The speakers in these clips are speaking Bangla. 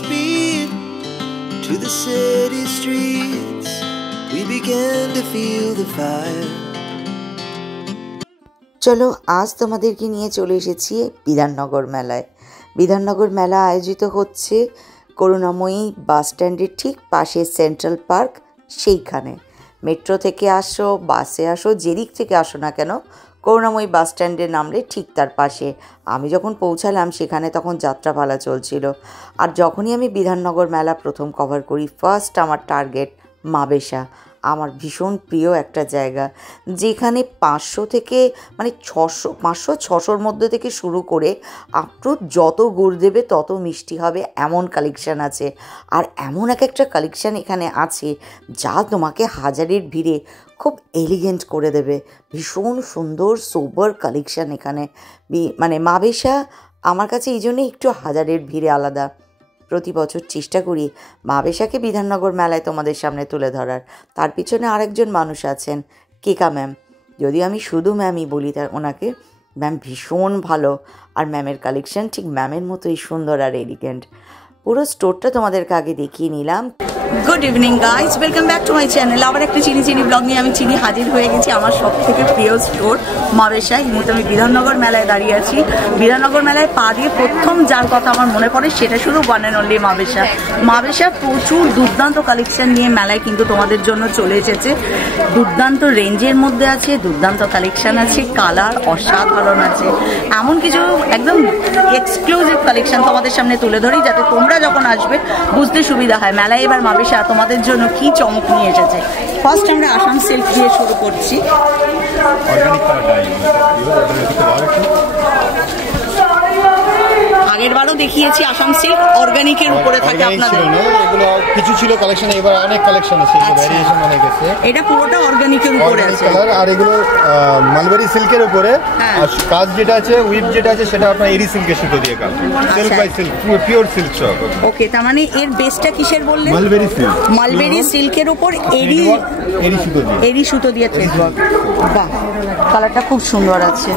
speed to the city streets. We began to feel the fire. চলো আজ তোমাদেরকে নিয়ে চলে এসেছি বিধাননগর মেলায়। বিধাননগর মেলা আয়োজিত হচ্ছে করুণাময়ী বাস স্ট্যান্ডের ঠিক পাশে সেন্ট্রাল পার্ক, সেইখানে। মেট্রো থেকে আসো, বাসে আসো, যেদিক থেকে আসো না কেন, করুণাময়ী বাস স্ট্যান্ডে নামলে ঠিক তার পাশে। আমি যখন পৌঁছালাম সেখানে তখন যাত্রাপালা চলছিল। আর যখনই আমি বিধাননগর মেলা প্রথম কভার করি, ফার্স্ট আমার টার্গেট মাবেশা। আমার ভীষণ প্রিয় একটা জায়গা, যেখানে 500 থেকে 500-600 মধ্যে থেকে শুরু করে আপ টু যত গুড় দেবে তত মিষ্টি হবে, এমন কালেকশান আছে। আর এমন একটা কালেকশান এখানে আছে যা তোমাকে হাজারের ভিড়ে খুব এলিগেন্ট করে দেবে। ভীষণ সুন্দর সোবার কালেকশান এখানে। মাবেশা আমার কাছে এই জন্যে একটু হাজারের ভিড়ে আলাদা। প্রতি বছর চেষ্টা করি মাবেশাকে বিধাননগর মেলায় তোমাদের সামনে তুলে ধরার। তার পিছনে আরেকজন মানুষ আছেন, কেকা ম্যাম। যদি আমি শুধু ম্যামই বলি ওনাকে, ম্যাম ভীষণ ভালো। আর ম্যামের কালেকশন ঠিক ম্যামের মতোই সুন্দর আর এলিগেন্ট। পুরো স্টোরটা তোমাদেরকে আগে দেখিয়ে নিলাম। Good evening guys, welcome back to my channel. আবার একটা চিনি ব্লগ নিয়ে আমি হাজির হয়ে গেছি আমার সব থেকে প্রিয় স্টোর মাবেশা। এই মুহূর্তে আমি বিধাননগর মেলায় দাঁড়িয়ে আছি। বিধাননগর মেলায় পা দিয়ে প্রথম যার কথা আমার মনে পড়ে সেটা শুধু ওয়ান অ্যান্ড অনলি মাবেশা। মাবেশা প্রচুর দুর্দান্ত কালেকশন নিয়ে মেলায় কিন্তু তোমাদের জন্য চলে এসেছে। দুর্দান্ত রেঞ্জের মধ্যে আছে, দুর্দান্ত কালেকশন আছে, কালার অসাধারণ আছে। এমন কিছু একদম এক্সক্লুসিভ কালেকশন তোমাদের সামনে তুলে ধরি, যাতে তোমরা যখন আসবে বুঝতে সুবিধা হয় মেলায় এবার মাবেশা তোমাদের জন্য কি চমক নিয়ে এসেছে। ফার্স্ট আমরা আসাম সিল্ক দিয়ে শুরু করছি। আগেরবারও দেখিয়েছি আসাম সিল্ক অর্গানিকের উপরে থাকে আপনাদের। এগুলো কিছু ছিল কালেকশন, এবার অনেক কালেকশন আছে, ভেরিয়েশন অনেক আছে। এটা পুরোটা অর্গানিকের উপরে আছে আর এগুলো মালবেরি সিল্কের উপরে। আর কাজ যেটা আছে, উইপ যেটা আছে, সেটা আপনার এরি সিল্কের সুতো দিয়ে কাজ, silk by silk, pure silk সব। ওকে, তার মানে এর বেসটা কিসের বললেন? Mulberry silk. মালবেরি সিল্কের উপর এরি সুতো দিয়ে থ্রেড ওয়ার্ক। বাহ, কালারটা খুব সুন্দর আছে।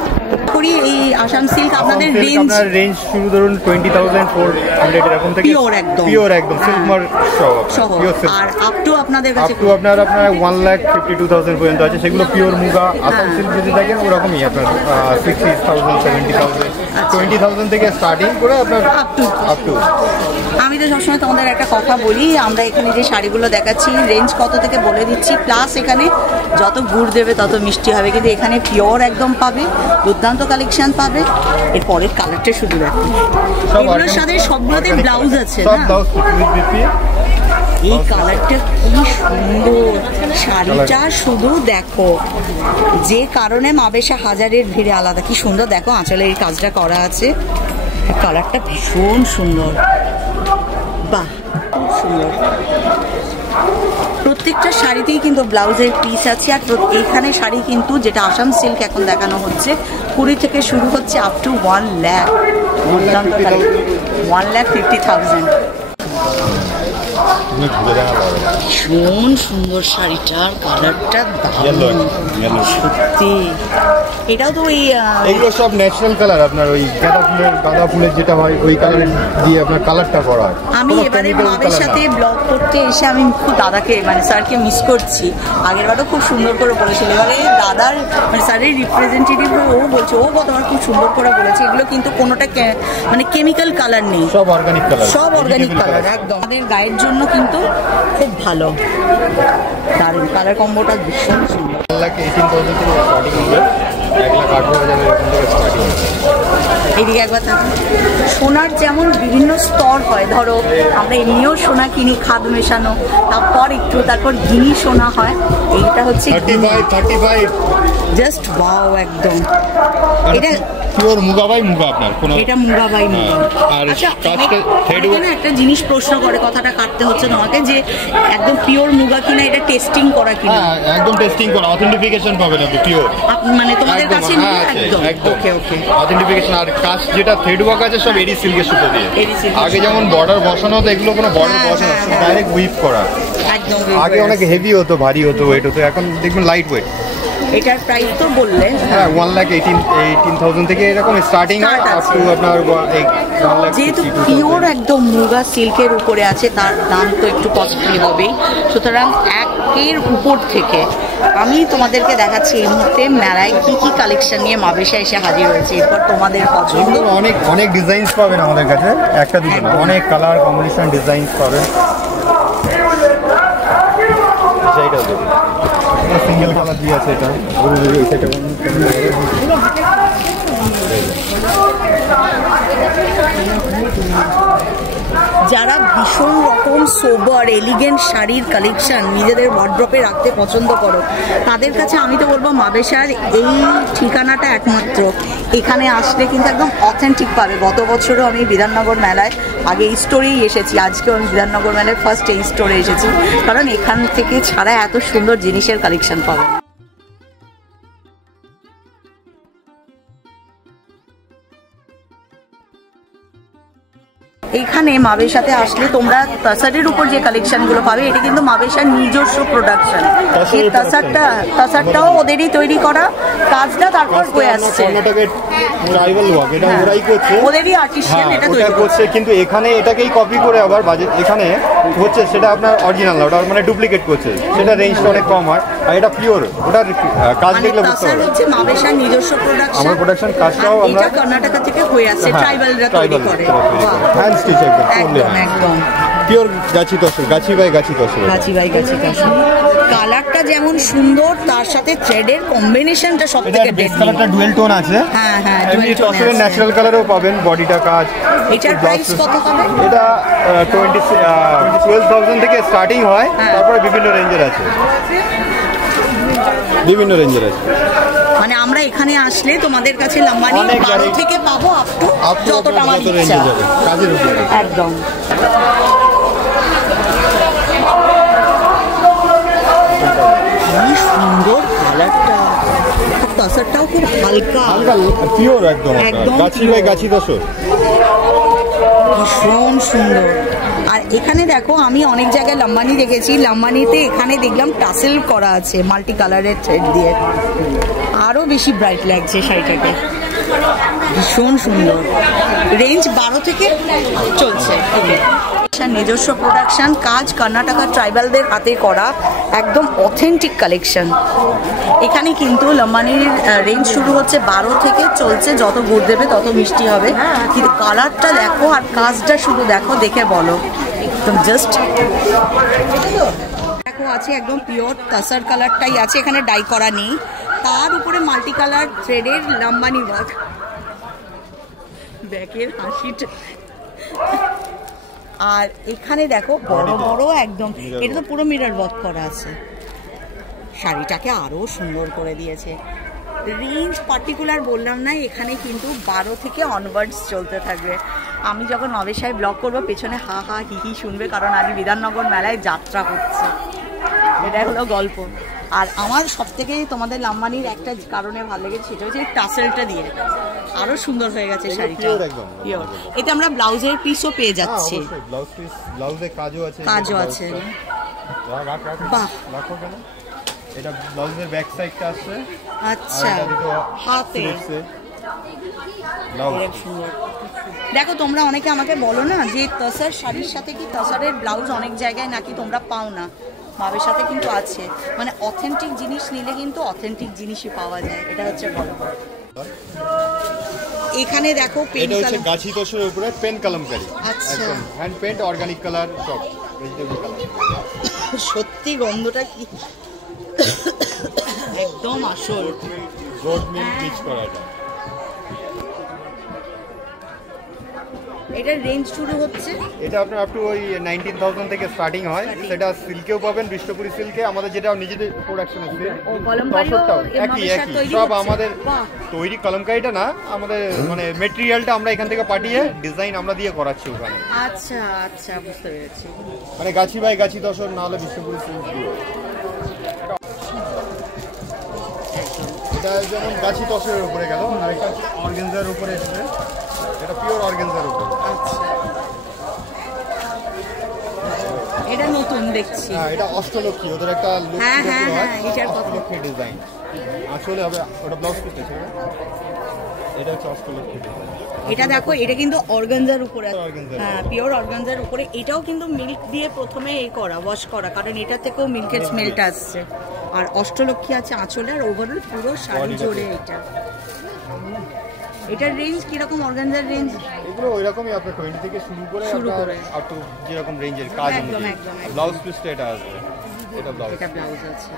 করি এই আসাম সিল্ক আপনাদের রেঞ্জ শুরু ধরুন 20,400 এরকম থেকে, পিওর একদম সিল্ক মার্ক সহ পিওর সিল্ক। আর আপ টু আপনাদের কাছে আপ টু আপনার 1,52,000 পর্যন্ত আছে। সেগুলো পিওর মুগা। আসাম সিল্ক যদি থাকে ওরকমই আপনার 60,000, 70,000, 20,000 থেকে স্টার্টিং করে আপনার আপ টু। আমি তো সবসময় তোমাদের একটা কথা বলি, আমরা এখানে যে শাড়িগুলো দেখাচ্ছি রেঞ্জ কত থেকে বলে দিচ্ছি, প্লাস এখানে যত গুড় দেবে তত মিষ্টি হবে। কিন্তু এখানে পিওর একদম পাবে, দুর্দান্ত কালেকশন পাবে। এর পরের কালারটা শুধু দেখো, এগুলোর সাথে সবগুলোতে ব্লাউজ আছে না? এই কালারটা কি সুন্দর, শাড়িটা শুধু দেখো। যে কারণে মাবেশা হাজারের ভিড়ে আলাদা। কি সুন্দর দেখো, আঁচলে এই কাজটা করা আছে। কালারটা ভীষণ সুন্দর, বাহ খুব সুন্দর। প্রত্যেকটা শাড়িতেই কিন্তু ব্লাউজের পিস আছে। আর এইখানে শাড়ি কিন্তু যেটা আসাম সিল্ক এখন দেখানো হচ্ছে 20 থেকে শুরু হচ্ছে আপ টু 1 লাখ। 1,50,000। ভীষণ সুন্দর শাড়িটার কালারটা দারুণ সত্যি। এটাও তো এগুলো সব ন্যাচারাল কালার, আপনার ওই গাঁদা ফুলের যেটা হয় ওই কালার দিয়ে আপনার কালারটা করা হয়। আমি এবারে মাবের সাথে ব্লগ করতে এসে আমি খুব দাদাকে স্যারকে মিস করছি। আগেরবারও খুব সুন্দর করে বলেছিল। এবারে দাদার স্যারের রিপ্রেজেন্টেটিভ ও বলছে, ও গতবার খুব সুন্দর করে বলেছে। এগুলো কিন্তু কোনোটা কেমিক্যাল কালার নেই, সব অর্গানিক কালার, সব অর্গানিক কালার একদম। আমাদের গায়ের জন্য কিন্তু খুব ভালো, দারুণ কালার কম্বোটা ভীষণ সুন্দর। 1,18,000 থেকে স্টার্টিং হবে, 1,18,000 এরকম থেকে স্টার্টিং হবে। এদিকে একবার সোনার যেমন বিভিন্ন স্তর হয়, ধরো আমরা এমনিও সোনা কিনি খাদ মেশানো, তারপর ঘিনি সোনা হয়। এইটা হচ্ছে 35 জাস্ট ওয়াও একদম। এটা পিওর মুগা বাই মুগা, আপনার কোনো এটা মুগা বাই মুগা। আর এখানে একটা জিনিস প্রশ্ন করে, কথাটা কাটতে হচ্ছে তোমাকে, যে একদম পিওর মুগা কিনা এটা টেস্টিং করা কিনা? একদম টেস্টিং করা, অথেন্টিফিকেশন পাবেন আপনি পিওর, তোমাদের কাছে একদম ওকে ওকে অথেন্টিফিকেশন। আর কাজ যেটা থ্রেড ওয়ার্ক আছে সব এরি সিল্কের সুতো দিয়ে। আগে যেমন বর্ডার বসানো হতো, এগুলো কোনো বর্ডার বসানো, ডাইরেক্ট উইপ করা। একদম আগে অনেক হেভি হতো, ভারী হতো, ওয়েট হতো, এখন দেখবেন লাইট ওয়েট। এটার প্রাইস তো বললেন? হ্যাঁ, 1,18,000 থেকে এরকম স্টার্টিং হয়, আপ টু আপনার যেহেতু পিওর একদম মুগা সিল্কের উপরে আছে, তার দাম তো একটু কস্টলি হবেই। সুতরাং একের উপর থেকে আমি তোমাদেরকে দেখাচ্ছি এই মুহূর্তে মেলায় কি কি কালেকশন নিয়ে মাবেশা এসে হাজির হয়েছে। এরপর তোমাদের পছন্দ অনেক অনেক ডিজাইনস পাবেন আমাদের কাছে, একটা দুটো না, অনেক কালার কম্বিনেশন ডিজাইনস পাবেন। সেইটা সিঙ্গেল কালার দিয়ে আছে, এটা যারা ভীষণ রকম সোবার এলিগেন্ট শাড়ির কালেকশন নিজেদের ওয়ার্ড্রপে রাখতে পছন্দ করো, তাদের কাছে আমি তো বলবো মাবেশার এই ঠিকানাটা একমাত্র। এখানে আসলে কিন্তু একদম অথেন্টিক পাবে। গত বছরও আমি বিধাননগর মেলায় আগে এই স্টোরেই এসেছি, আজকেও আমি বিধাননগর মেলায় ফার্স্ট এই স্টোরে এসেছি, কারণ এখান থেকে ছাড়া এত সুন্দর জিনিসের কালেকশন পাবে। এইখানে মাবেশাতে আসলে তোমরা তাসারের উপর যে কালেকশনগুলো পাবে, এটা কিন্তু মাবেশার নিজস্ব প্রোডাকশন। এই তাসারটাও ওদেরই তৈরি করা, কাজটা তারপর হয়ে আসছে ওদেরই আর্টিস্টিয়ান এটা তৈরি করছে, কিন্তু এখানে এটাকেই কপি করে আবার বাজেট এখানে হচ্ছে সেটা আপনার অরিজিনাল না, ওটা মানে ডুপ্লিকেট করছে, সেটা রেঞ্জটা অনেক কম হয়। আর এটা পিওর, ওটার কাজ দেখলে বুঝতে পারবেন হচ্ছে মাবেশার নিজস্ব প্রোডাকশন। আমার প্রোডাকশন কাজটাও আমরা এটা কর্ণাটক থেকে হয়ে আসছে, ট্রাইবালরা তৈরি করে। হ্যান্ড স্টিচ একদম একদম pure Gachhi tussar, Gachhi by Gachhi tussar, Gachhi by গাছি তসর। কালারটা যেমন সুন্দর, তার সাথে থ্রেডের কম্বিনেশনটা সবথেকে বেস্ট। কালারটা ডুয়েল টোন আছে। হ্যাঁ হ্যাঁ, এমনি তসরের ন্যাচারাল কালারও পাবেন, বডিটা কাজ। এটার প্রাইস কত হবে? এটা 12,000 থেকে স্টার্টিং হয়, তারপরে বিভিন্ন রেঞ্জের আছে, বিভিন্ন রেঞ্জের আছে। মানে আমরা এখানে আসলে তোমাদের কাছে লাম্বানি 12 থেকে পাবো আপ টু যতটা আমার ইচ্ছা, কাজের উপরে একদম। কি সুন্দর কালারটা, তসরটাও খুব হালকা পিওর একদম গাছি বাই গাছি তসর, ভীষণ সুন্দর। আর এখানে দেখো, আমি অনেক জায়গায় লাম্বানি দেখেছি, লাম্বানিতে এখানে দেখলাম টাসেল করা আছে মাল্টি কালারের থ্রেড দিয়ে, আরো বেশি ব্রাইট লাগছে শাড়িটাকে, ভীষণ সুন্দর। রেঞ্জ 12 থেকে চলছে। নিজস্ব প্রোডাকশন, কাজ কর্ণাটকা ট্রাইবালদের হাতে করা, একদম অথেন্টিক কালেকশন। এখানে কিন্তু লাম্বানির রেঞ্জ শুরু হচ্ছে 12 থেকে, চলছে যত গুড় দেবে তত মিষ্টি হবে। কিন্তু কালারটা দেখো আর কাজটা শুধু দেখো, দেখে বলো, একদম জাস্ট দেখো আছে একদম পিওর তাসার কালারটাই আছে, এখানে ডাই করা নেই, তার উপরে মাল্টি কালার থ্রেডের লাম্বানি ওয়ার্ক। ব্যাকের হাসিটা, আর এখানে দেখো বড় বড় একদম, এটা তো পুরো মিরর ওয়ার্ক করা আছে, শাড়িটাকে আরো সুন্দর করে দিয়েছে। রেঞ্জ পার্টিকুলার বললাম না, এখানে কিন্তু 12 থেকে অনওয়ার্ডস চলতে থাকবে। আমি যখন মাবেশায় ব্লগ করবো পেছনে হা হা হি হি শুনবে, কারণ আজ বিধাননগর মেলায় যাত্রা হচ্ছে, এটা হলো গল্প। আর আমার সব থেকে তোমাদের লাম্বানির একটা কারণে ভালো লেগেছে, সেটা হচ্ছে টাসেলটা দিয়ে আরো সুন্দর হয়ে গেছে শাড়িটা। এটা আমরা ব্লাউজের পিসও পেয়ে যাচ্ছি, ব্লাউজে কাজও আছে, বাহ। এটা ব্লাউজের ব্যাক সাইডটা আছে, আচ্ছা হাতে দেখো। তোমরা অনেকে আমাকে বলো না যে তসর শাড়ির সাথে কি তসরের ব্লাউজ অনেক জায়গায় নাকি তোমরা পাও না, মাবের সাথে কিন্তু আছে। মানে অথেন্টিক জিনিস নিলে কিন্তু অথেন্টিক জিনিসই পাওয়া যায়, এটা হচ্ছে গল্প। এখানে দেখো পেন কালাম, গাছি তসরের উপরে পেন কালামকারী, আচ্ছা একদম হ্যান্ড পেন্ট, অর্গানিক কালার, সব ভেজিটেবল কালার। সত্যি গন্ধটা কি একদম আসল, গোট মিল্ক মিক্স করা। এটার রেঞ্জ শুরু হচ্ছে, এটা আপনার আপ টু ওই 19,000 থেকে স্টার্টিং হয়। সেটা সিল্কেও পাবেন, বিষ্ণুপুরি সিল্কে, আমাদের যেটা নিজেদের প্রোডাকশন আছে, একই সব আমাদের তৈরি। কলমকারিটা না, আমাদের মানে মেটেরিয়ালটা আমরা এখান থেকে পাঠিয়ে ডিজাইন আমরা দিয়ে করাচ্ছি ওখানে। আচ্ছা আচ্ছা, বুঝতে পেরেছি। মানে গাছি বাই গাছি তসর, না হলে বিষ্ণুপুরি সিল্ক দিয়ে। এটা যেমন গাছি তসরের উপরে গেল, আর এটা অর্গানজার উপরে এসেছে, এটা পিওর অর্গানজার উপরে। আচ্ছা, এটা নতুন দেখছি। হ্যাঁ, এটা অষ্টলক্ষ্মী, ওদের একটা লক্ষ্মী, হ্যাঁ হ্যাঁ হ্যাঁ, এটার কথা অষ্টলক্ষ্মী ডিজাইন। আসলে হবে ওটা ব্লাউজ পিস আছে, এটা দেখো, এটা কিন্তু অর্গানজার উপরে, হ্যাঁ পিওর অর্গানজার উপরে। এটাও কিন্তু মিল্ক দিয়ে প্রথমে ওয়াশ করা, কারণ এটা থেকেও মিল্কের স্মেলটা আসছে। আর অষ্টলক্ষ্মী আছে আঁচলে, আর ওভারঅল পুরো শাড়ি জোরে। এটার রেঞ্জ কিরকম? অর্গানজার রেঞ্জ এগুলো ওইরকমই, আপনার 20 থেকে শুরু করে আপ টু যেরকম রেঞ্জের কাজ। ব্লাউজ পিসটা এটা আছে, এটা ব্লাউজ আছে।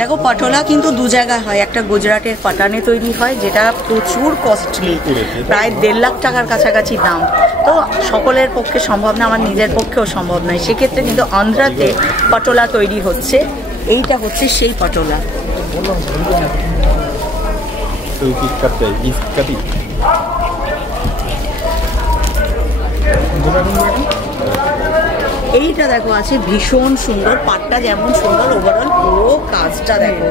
দেখো পাটোলা কিন্তু দু জায়গায় হয়, একটা গুজরাটের পাটানে তৈরি হয় যেটা প্রচুর কস্টলি, প্রায় 1.5 লাখ টাকার কাছাকাছি দাম। তো সকলের পক্ষে সম্ভব না, আমার নিজের পক্ষেও সম্ভব নয়। সেক্ষেত্রে কিন্তু আন্ধ্রাতে পাটোলা তৈরি হচ্ছে। এইটা হচ্ছে সেই পাটোলা। এইটা দেখো আছে ভীষণ সুন্দর, পাটটা যেমন সুন্দর, ওভারঅল পুরো কাজটা দেখো।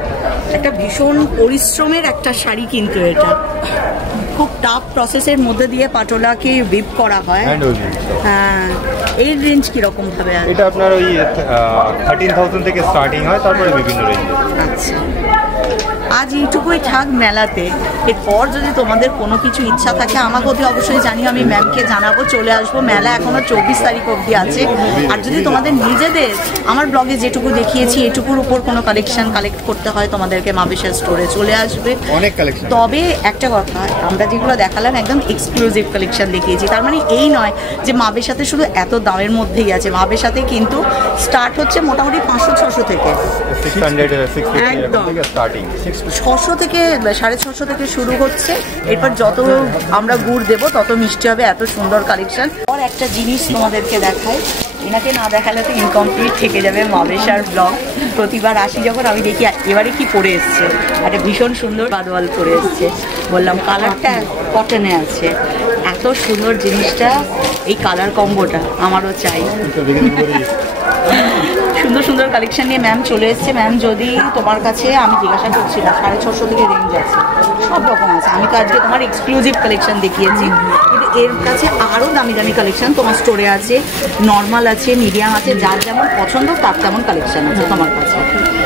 একটা ভীষণ পরিশ্রমের একটা শাড়ি কিন্তু এটা, খুব টাফ প্রসেসের মধ্যে দিয়ে পাটোলাকে উইভ করা হয়। হ্যাঁ, এই রেঞ্জ কিরকম ভাবে? এটা আপনার ওই 13,000 থেকে স্টার্টিং হয়, তারপরে বিভিন্ন রেঞ্জ। আচ্ছা, আজ এইটুকুই থাক মেলাতে। এরপর যদি তোমাদের কোনো কিছু ইচ্ছা থাকে আমাকে অবশ্যই জানিও, আমি ম্যামকে জানাবো, চলে আসবো। মেলা এখনো 24 তারিখ অবধি আছে। আর যদি তোমাদের নিজেদের আমার ব্লগে যেটুকু দেখিয়েছি এটুকুর উপর কোনো কালেকশন কালেক্ট করতে হয়, তোমাদেরকে মাবেশা স্টোরে চলে আসবে, অনেক কালেকশন। তবে একটা কথা, আমরা যেগুলো দেখালাম একদম এক্সক্লুসিভ কালেকশন দেখিয়েছি। তার মানে এই নয় যে মাবেশাতে শুধু এত দামের মধ্যেই আছে। মাবেশাতে কিন্তু স্টার্ট হচ্ছে মোটামুটি 500-600 থেকে, 600 থেকে 650 থেকে শুরু হচ্ছে। এরপর যত আমরা গুড় দেবো তত মিষ্টি হবে, এত সুন্দর কালেকশন। আর একটা জিনিস তোমাদেরকে দেখাই, এনাকে না দেখালে তো ইনকমপ্লিট থেকে যাবে মাবেশার ব্লগ। প্রতিবার আসি যখন আমি দেখি এবারে কি পরে এসছে, একটা ভীষণ সুন্দর বাদওয়াল পরে এসছে। বললাম কালারটা কটনে আছে, এত সুন্দর জিনিসটা। এই কালার কম্বোটা আমারও চাই। সুন্দর সুন্দর কালেকশন নিয়ে ম্যাম চলে এসছে। ম্যাম যদি তোমার কাছে, আমি জিজ্ঞাসা করছিলাম, 650 থেকে রেঞ্জ আছে, সব রকম আছে। আমি তো আজকে তোমার এক্সক্লুসিভ কালেকশন দেখিয়েছি, কিন্তু এর কাছে আরও দামি দামি কালেকশন তোমার স্টোরে আছে। নর্মাল আছে, মিডিয়াম আছে, যার যেমন পছন্দ তার তেমন কালেকশন আছে তোমার কাছে।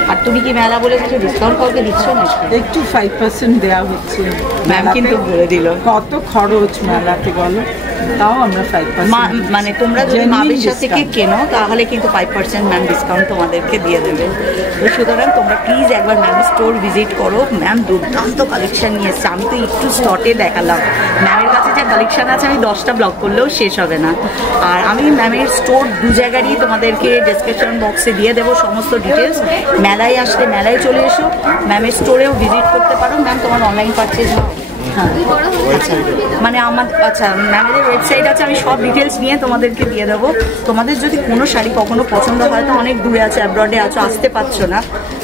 আর তুমি কি মেলা বলে কিছু ডিসকাউন্ট কাউকে দিচ্ছ না? একটু 5% দেওয়া হচ্ছে। ম্যাম কিন্তু বলে দিল কত খরচ মেলাতে বলো, তাও আমরা 5%, মানে তোমরা যদি মাবেশা থেকে কেনো তাহলে কিন্তু 5% ম্যাম ডিসকাউন্ট তোমাদেরকে দিয়ে দেবে। তো সুতরাং তোমরা প্লিজ একবার ম্যাম স্টোর ভিজিট করো। ম্যাম দুর্দান্ত কালেকশন নিয়ে এসছে। আমি তো একটু স্টটে দেখালাম, ম্যামের কাছে যে কালেকশন আছে আমি 10টা ব্লগ করলেও শেষ হবে না। আর আমি ম্যামের স্টোর দু জায়গারই তোমাদেরকে ডেসক্রিপশন বক্সে দিয়ে দেবো সমস্ত ডিটেলস। মেলায় আসলে মেলায় চলে এসো, ম্যামের স্টোরেও ভিজিট করতে পারো। ম্যাম তোমার অনলাইন পারচেজ মানে আমার, আচ্ছা ম্যামের ওয়েবসাইট আছে, আমি সব ডিটেলস নিয়ে তোমাদেরকে দিয়ে দেবো। তোমাদের যদি কোনো শাড়ি কখনো পছন্দ হয়, তো অনেক দূরে আছে, অ্যাব্রডে আছো, আসতে পারছো না,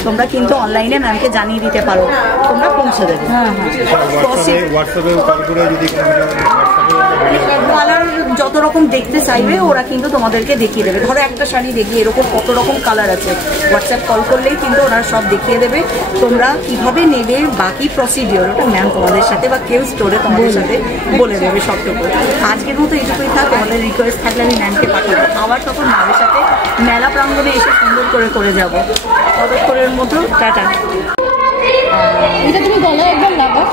তোমরা কিন্তু অনলাইনে ম্যামকে জানিয়ে দিতে পারো, তোমরা পৌঁছে দেবে। কালার যত রকম দেখতে চাইবে ওরা কিন্তু তোমাদেরকে দেখিয়ে দেবে। ধরো একটা শাড়ি দেখিয়ে এরকম কত রকম কালার আছে, হোয়াটসঅ্যাপ কল করলেই কিন্তু ওরা সব দেখিয়ে দেবে। তোমরা কিভাবে নেবে বাকি প্রসিডিওর ওটা ম্যাম তোমাদের সাথে বা কেউ স্টোরে তোমাদের সাথে বলে দেবে সবটুকু। আজকের মতো এইটুকুই থাক। তোমাদের রিকোয়েস্ট থাকলে আমি ম্যামকে পাঠাবো। আবার তখন ম্যামের সাথে মেলা প্রাঙ্গণে এসে সুন্দর করে যাব। ততক্ষণের মতো টাটা। এটা তুমি গলায় একবার লাগাও,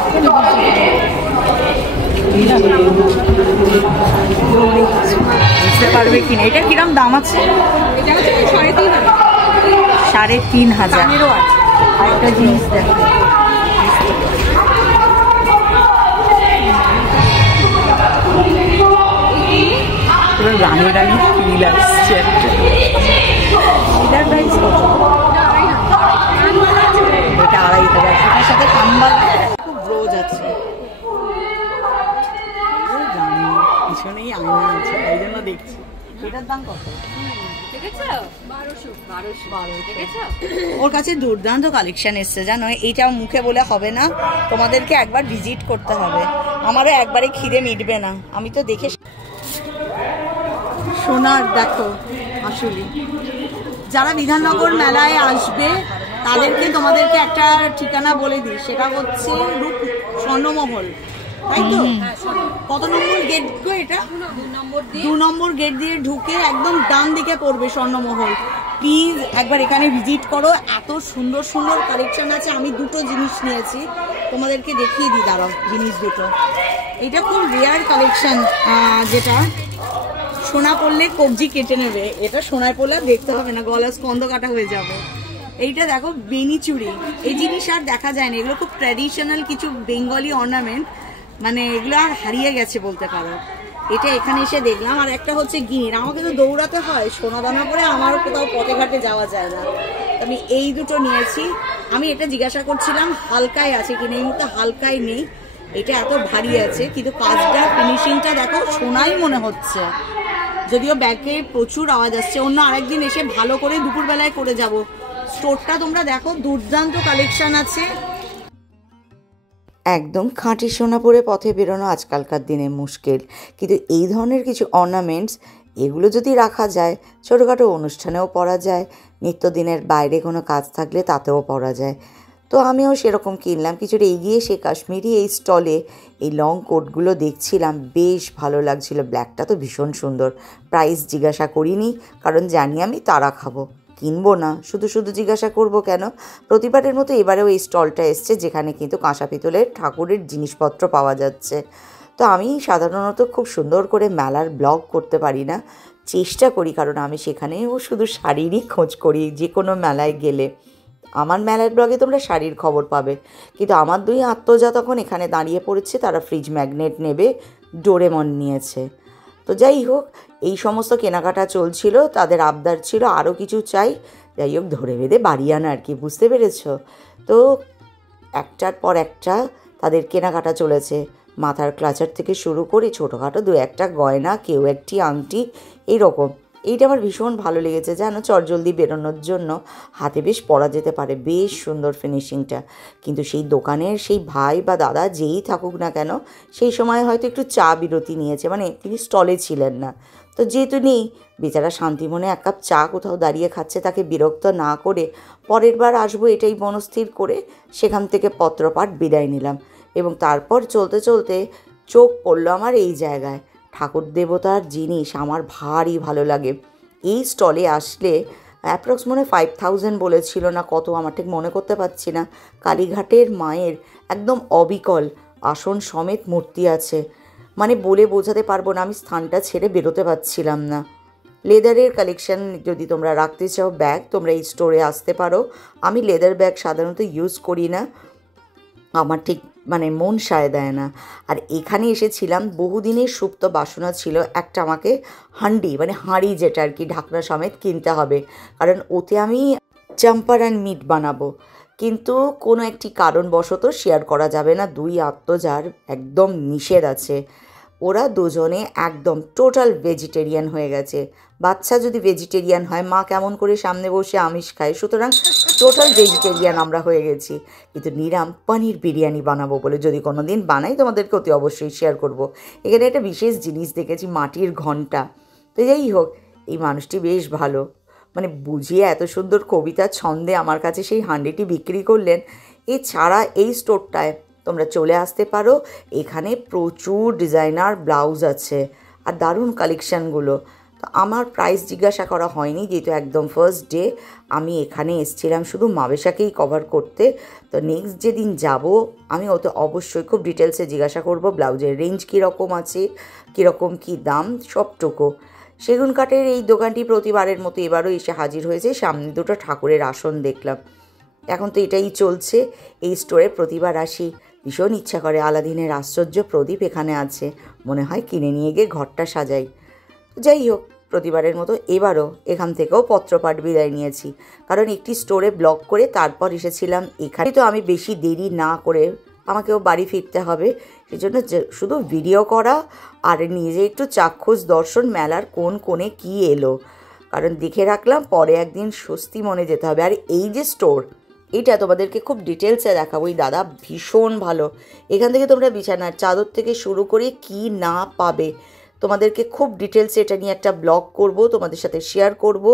বুঝতে পারবে কিনা এটার কিরম দাম আছে? এটা হচ্ছে 3,500। 3,500 আরেকটা জিনিস দেখো, রানী রানী ফিল আসছে একটা। এটার প্রাইস কত? এটা 2,500। এটার সাথে কাম্বাল খুব রোজ আছে, পিছনেই আয়না আছে, এই জন্য দেখছি। এটার দাম কত? ওর কাছে দুর্দান্ত কালেকশন এসছে জানো। এইটা মুখে বলে হবে না, তোমাদেরকে একবার ভিজিট করতে হবে। আমারও একবারে খিদে মিটবে না, আমি তো দেখে। সোনার দেখো আসলে যারা বিধাননগর মেলায় আসবে তাদেরকে তোমাদেরকে একটা ঠিকানা বলে দিই, সেটা হচ্ছে স্বর্ণমহল, তাই তো? কত নম্বর গেট গো এটা? 2 নম্বর গেট দিয়ে ঢুকে একদম ডান দিকে পড়বে স্বর্ণমহল। প্লিজ একবার এখানে ভিজিট করো, এত সুন্দর সুন্দর কালেকশন আছে। আমি দুটো জিনিস নিয়েছি, তোমাদেরকে দেখিয়ে দিই, দাঁড়াও জিনিস দুটো। এটা খুব রেয়ার কালেকশন, যেটা সোনা পড়লে কবজি কেটে নেবে, এটা সোনায় পড়লে দেখতে হবে না, গলা স্কন্ধ কাটা হয়ে যাবে। এইটা দেখো বেনি চুড়ি, এই জিনিস আর দেখা যায় না, এগুলো খুব ট্র্যাডিশনাল কিছু বেঙ্গলি অর্নামেন্ট, মানে এগুলো আর হারিয়ে গেছে বলতে পারো। এটা এখানে এসে দেখলাম। আর একটা হচ্ছে গিনির, আমাকে তো দৌড়াতে হয় সোনা দানা করে, আমার কোথাও পথে ঘাটে যাওয়া যায় না, আমি এই দুটো নিয়েছি। আমি এটা জিজ্ঞাসা করছিলাম হালকায় আছে কিনা, এই মুহূর্তে হালকায় নেই, এটা এত ভারী আছে, কিন্তু কাজটা ফিনিশিংটা দেখো সোনাই মনে হচ্ছে, যদিও ব্যাগে প্রচুর আওয়াজ আসছে। অন্য আরেকদিন এসে ভালো করে দুপুরবেলায় করে যাব। স্টোরটা তোমরা দেখো, দুর্দান্ত কালেকশন আছে। একদম খাঁটি সোনা পরে পথে বেরোনো আজকালকার দিনে মুশকিল, কিন্তু এই ধরনের কিছু অর্নামেন্টস এগুলো যদি রাখা যায়, ছোটোখাটো অনুষ্ঠানেও পরা যায়, নিত্যদিনের বাইরে কোনো কাজ থাকলে তাতেও পরা যায়। তো আমিও সেরকম কিনলাম। কিছুটা এগিয়ে সে কাশ্মীরি এই স্টলে এই লং কোটগুলো দেখছিলাম, বেশ ভালো লাগছিল। ব্ল্যাকটা তো ভীষণ সুন্দর। প্রাইস জিজ্ঞাসা করিনি, কারণ জানি আমি তারা খাবো, কিনবো না। শুধু শুধু জিজ্ঞাসা করব কেন। প্রতিবারের মতো এবারেও এই স্টলটা এসছে, যেখানে কিন্তু কাঁসা পিতলের ঠাকুরের জিনিসপত্র পাওয়া যাচ্ছে। তো আমি সাধারণত খুব সুন্দর করে মেলার ব্লগ করতে পারি না, চেষ্টা করি, কারণ আমি সেখানেও শুধু শাড়িরই খোঁজ করি যে কোনো মেলায় গেলে। আমার মেলার ব্লগে তোমরা শাড়ির খবর পাবে, কিন্তু আমার দুই আত্মজা তখন এখানে দাঁড়িয়ে পড়েছে, তারা ফ্রিজ ম্যাগনেট নেবে, ডোরেমন নিয়েছে। তো যাই হোক, এই সমস্ত কেনাকাটা চলছিল, তাদের আবদার ছিল আরও কিছু চাই। যাই হোক, ধরে বেঁধে বাড়ি আনা আর কি, বুঝতে পেরেছ? তো একটার পর একটা তাদের কেনাকাটা চলেছে, মাথার ক্লাচার থেকে শুরু করে ছোটোখাটো দু একটা গয়না, কেউ একটি আংটি, এইরকম। এইটা আমার ভীষণ ভালো লেগেছে, জানো, চটজলদি বেরোনোর জন্য হাতে বেশ পরা যেতে পারে, বেশ সুন্দর ফিনিশিংটা। কিন্তু সেই দোকানের সেই ভাই বা দাদা যেই থাকুক না কেন, সেই সময় হয়তো একটু চা বিরতি নিয়েছে, মানে তিনি স্টলে ছিলেন না। তো যেহেতু নেই, বেচারা শান্তি মনে এক কাপ চা কোথাও দাঁড়িয়ে খাচ্ছে, তাকে বিরক্ত না করে পরের বার আসবো এটাই মনস্থির করে সেখান থেকে পত্রপাঠ বিদায় নিলাম। এবং তারপর চলতে চলতে চোখ পড়লো আমার এই জায়গায়। ঠাকুর দেবতার জিনিস আমার ভারী ভালো লাগে। এই স্টলে আসলে অ্যাপ্রক্স মনে 5000 বলেছিল না কত, আমার ঠিক মনে করতে পারছি না। কালীঘাটের মায়ের একদম অবিকল আসন সমেত মূর্তি আছে, মানে বলে বোঝাতে পারবো না, আমি স্থানটা ছেড়ে বেরোতে পারছিলাম না। লেদারের কালেকশন যদি তোমরা রাখতে চাও ব্যাগ, তোমরা এই স্টোরে আসতে পারো। আমি লেদার ব্যাগ সাধারণত ইউজ করি না, আমার ঠিক মানে মন সায় দেয় না। আর এখানে এসেছিলাম, বহুদিনের সুপ্ত বাসনা ছিল একটা আমাকে হান্ডি, মানে হাঁড়ি যেটা আর কি ঢাকনা সমেত কিনতে হবে, কারণ ওতে আমি চাম্পার অ্যান্ড মিট বানাবো। কিন্তু কোনো একটি কারণবশত শেয়ার করা যাবে না, দুই আত্মজার একদম নিষেধ আছে। ওরা দুজনে একদম টোটাল ভেজিটেরিয়ান হয়ে গেছে। বাচ্চা যদি ভেজিটেরিয়ান হয়, মা কেমন করে সামনে বসে আমিষ খায়, সুতরাং টোটাল ভেজিটেরিয়ান আমরা হয়ে গেছি। কিন্তু নিরাম পনির বিরিয়ানি বানাবো বলে, যদি কোনো দিন বানাই তোমাদেরকে অতি অবশ্যই শেয়ার করব। এখানে একটা বিশেষ জিনিস দেখেছি, মাটির ঘণ্টা। তো যাই হোক, এই মানুষটি বেশ ভালো, মানে বুঝিয়ে এত সুন্দর কবিতা ছন্দে আমার কাছে সেই হান্ডিটি বিক্রি করলেন। এছাড়া এই স্টোরটায় তোমরা চলে আসতে পারো, এখানে প্রচুর ডিজাইনার ব্লাউজ আছে আর দারুণ কালেকশানগুলো। তো আমার প্রাইস জিজ্ঞাসা করা হয়নি, যেহেতু একদম ফার্স্ট ডে আমি এখানে এসেছিলাম শুধু মাবেশাকেই কভার করতে। তো নেক্সট যেদিন যাব আমি ওতে অবশ্যই খুব ডিটেলসে জিজ্ঞাসা করব ব্লাউজের রেঞ্জ কীরকম আছে, কীরকম কী দাম, সবটুকু। সেগুন কাঠের এই দোকানটি প্রতিবারের মতো এবারও এসে হাজির হয়েছে। সামনে দুটো ঠাকুরের আসন দেখলাম। এখন তো এটাই চলছে, এই স্টোরে প্রতিবার আসি, ভীষণ ইচ্ছা করে। আলাদিনের আশ্চর্য প্রদীপ এখানে আছে, মনে হয় কিনে নিয়ে গিয়ে ঘরটা সাজাই। যাই হোক, প্রতিবারের মতো এবারও এখান থেকেও পত্রপাঠ বিদায় নিয়েছি, কারণ একটি স্টোরে ব্লগ করে তারপর এসেছিলাম এখানে। তো আমি বেশি দেরি না করে আমাকেও বাড়ি ফিরতে হবে, সেজন্য শুধু ভিডিও করা আর নিজে একটু চাক্ষুষ দর্শন মেলার কোন কোণে কী এলো, কারণ দেখে রাখলাম পরে একদিন স্বস্তি মনে যেতে হবে। আর এই যে স্টোর, এটা তোমাদেরকে খুব ডিটেলসে দেখাবো। ওই দাদা ভীষণ ভালো, এখান থেকে তোমরা বিছানার চাদর থেকে শুরু করে কি না পাবে, তোমাদেরকে খুব ডিটেলসে এটা নিয়ে একটা ব্লগ করব, তোমাদের সাথে শেয়ার করব।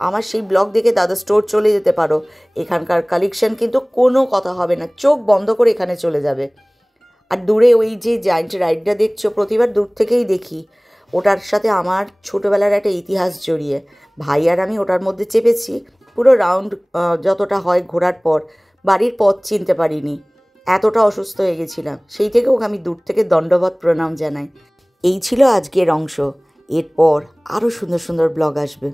আমার সেই ব্লগ দেখে দাদা স্টোর চলে যেতে পারো। এখানকার কালেকশন কিন্তু কোনো কথা হবে না, চোখ বন্ধ করে এখানে চলে যাবে। আর দূরে ওই যে জায়েন্ট রাইডটা দেখছো, প্রতিবার দূর থেকেই দেখি, ওটার সাথে আমার ছোটোবেলার একটা ইতিহাস জড়িয়ে। ভাই আর আমি ওটার মধ্যে চেপেছি, পুরো রাউন্ড যতটা হয় ঘোরার পর বাড়ির পথ চিনতে পারিনি, এতটা অসুস্থ হয়ে গেছিলাম। সেই থেকে ওকে আমি দূর থেকে দণ্ডবত প্রণাম জানাই। এই ছিল আজকের অংশ, এরপর আরও সুন্দর সুন্দর ব্লগ আসবে।